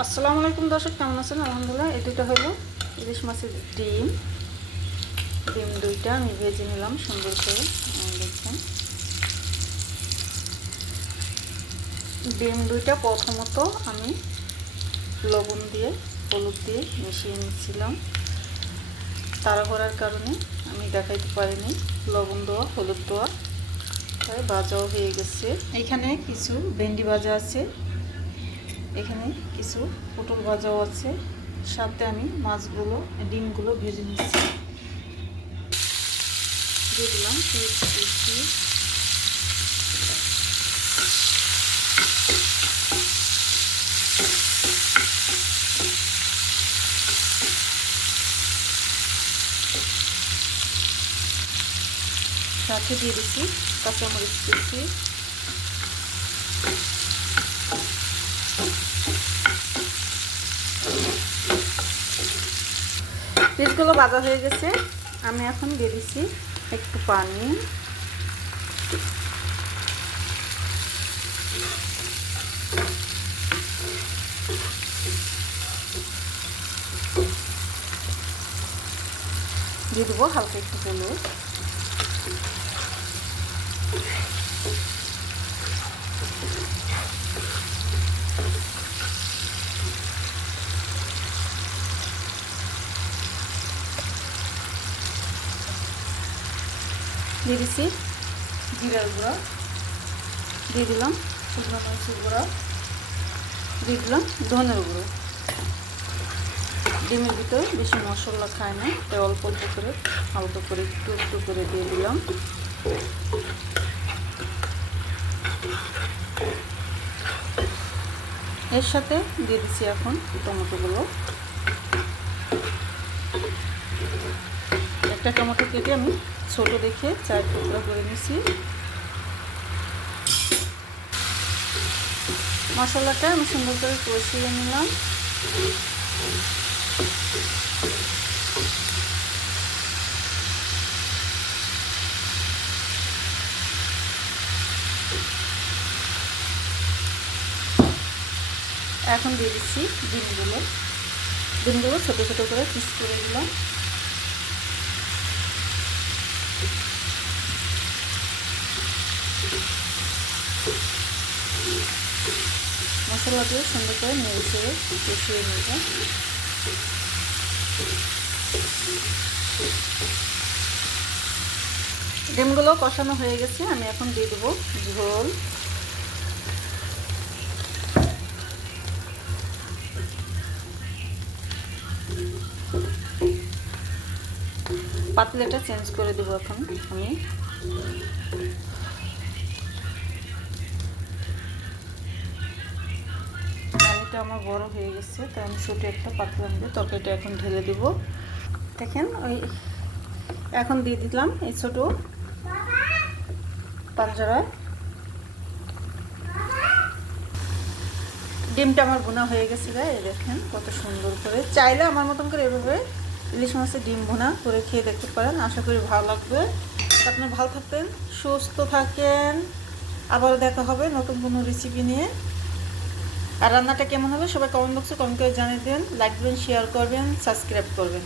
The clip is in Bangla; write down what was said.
আসসালামু আলাইকুম দর্শক, কেমন আছেন? আলহামদুলিল্লাহ। এই দুইটা হলো ইলিশ মাছের ডিম। ডিম দুইটা আমি ভেজে নিলাম সুন্দর করে। দেখছেন, ডিম দুইটা প্রথমত আমি লবণ দিয়ে হলুদ দিয়ে মিশিয়ে নিচ্ছিলাম। তাড়াহুড়ার কারণে আমি দেখাইতে পারিনি লবণ দেওয়া হলুদ দেওয়া, তাই ভাজাও হয়ে গেছে। এখানে কিছু ভেন্ডি ভাজা আছে, এখানে কিছু পটল ভাজাও আছে, সাথে আমি মাছগুলো ডিমগুলো ভেজে নিচ্ছি। দিয়ে দিলাম সাথে দিয়ে দিচ্ছি কাঁচামরিচ কুচি। পিসগুলো ভাজা হয়ে গেছে, আমি এখন দিয়ে দিচ্ছি একটু পানি। দিয়ে দেবো হালকা একটু হলুদ। দিয়ে দিচ্ছি জিরার গুঁড়া, দিয়ে দিলাম শুকনো মরিচের গুঁড়া, দিয়ে দিলাম ধনের গুঁড়ো। ডিমের ভিতরে বেশি মশলা খায় না, তাই অল্প অল্প করে হালকা করে একটু একটু করে দিয়ে দিলাম। এর সাথে দিয়ে দিচ্ছি এখন টমেটোগুলো। একটা টমেটো কেটে আমি ছোট দেখে 4 টুকরা করে নিয়েছি। মশলাটা আমি সুন্দর করে কষিয়ে নিলাম। এখন দিয়ে দিচ্ছি ডিমগুলো ছোট ছোট করে পিস করে দিলাম। মশলা দিয়ে সুন্দর করে নেড়ে চেড়ে কষিয়ে নেব। ডিমগুলো কষানো হয়ে গেছে, আমি এখন দিয়ে দেবো ঝোল। পাতিলাটা চেঞ্জ করে দেবো এখন আমি। পানিটা আমার বড় হয়ে গেছে, তাই আমি ছোটো একটা পাতলা দিয়ে তরকারিটা এখন ঢেলে দেবো। দেখেন, ওই এখন দিয়ে দিলাম এই ছোটো পাঞ্জরায়। ডিমটা আমার বোনা হয়ে গেছে গায়ে, দেখেন কত সুন্দর করে। চাইলে আমার মতন করে এভাবে ইলিশ মাছের ডিম ভুনা করে খেয়ে দেখতে পারেন, আশা করি ভালো লাগবে। আপনারা ভালো থাকবেন, সুস্থ থাকেন, আবার দেখা হবে নতুন কোনো রেসিপি নিয়ে। আর রান্নাটা কেমন হবে সবাই কমেন্ট বক্সে কমেন্ট করে জানিয়ে দেবেন। লাইক দেবেন, শেয়ার করবেন, সাবস্ক্রাইব করবেন।